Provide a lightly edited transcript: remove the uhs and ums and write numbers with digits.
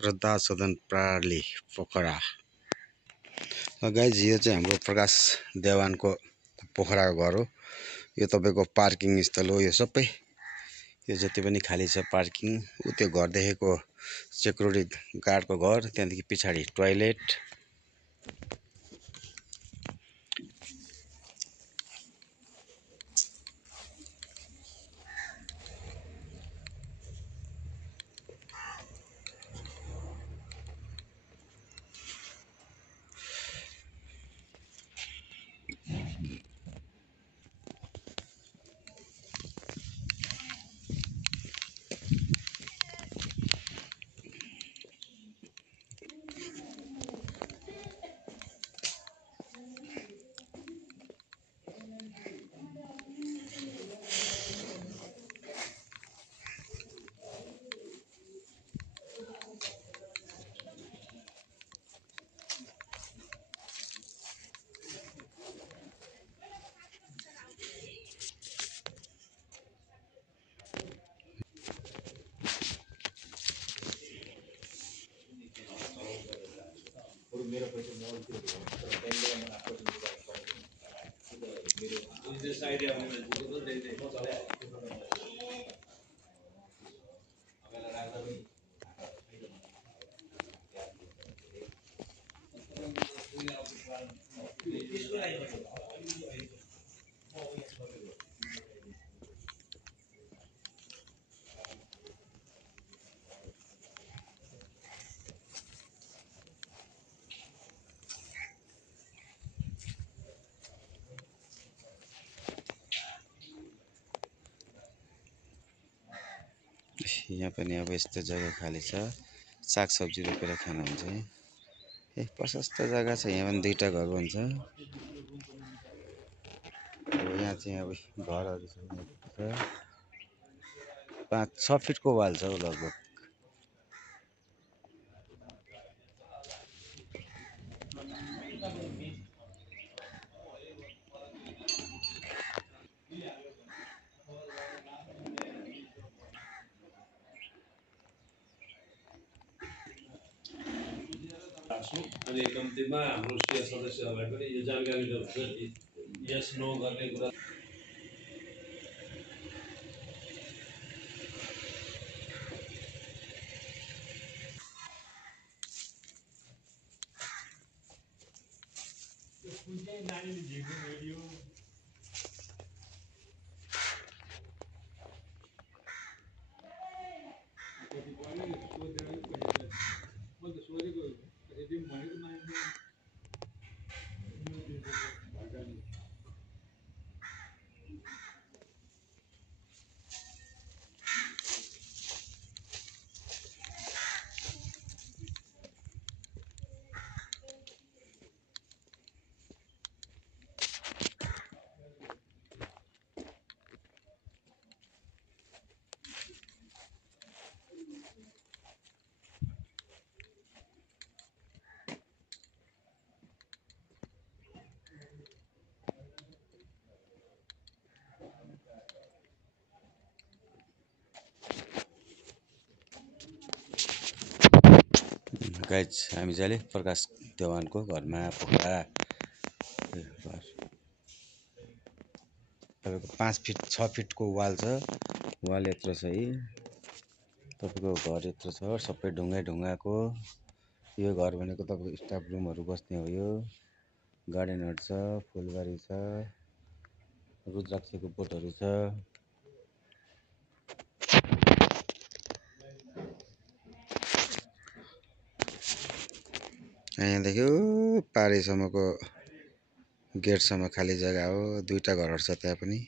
श्रद्धा सदन प्राली पोखरा। गाइज यो चाहिँ हाम्रो प्रकाश देवानको पोखराको घर हो। यो तपाईको पार्किङ स्थल हो। यो सबै यो जति पनि खाली छ पार्किङ। त्यो घर देखेको सेक्युरिटी गार्डको घर, त्यहाँदेखि पछाडि टोयलेट। यहाँ पनि अब यस्तो जग्गा खाली छ, सागसब्जी रोपेर खानुहुन्छ है। प्रशस्त जग्गा छ। यहाँ पनि दुईटा घर बन्छ। यहाँ चाहिँ अब घरहरू छ, 5-6 फिटको वाल छ लगभग। अनि कम्तीमा हाम्रो सदस्यहरूलाई पनि यो जानकारी दिन्छ। यस नो गर्ने कुरा गाइज हामी जहिले प्रकाश देवानको घरमा पोखरा घर तपाईको 5 फिट 6 फिटको वाल छ। वाल यत्रो छ है। तपाईको घर यत्रो छ, सबै ढुङ्गाको। यो घर भनेको तपाईको स्टाफ रुमहरू बस्ने हो। यो गार्डनहरु छ, फुलबारी छ, रुद्राक्षको बोटहरु छ। यहाँदेखि पारेसम्मको गेटसम्म खाली जग्गा हो। दुईटा घरहरु छ त्यहाँ पनि।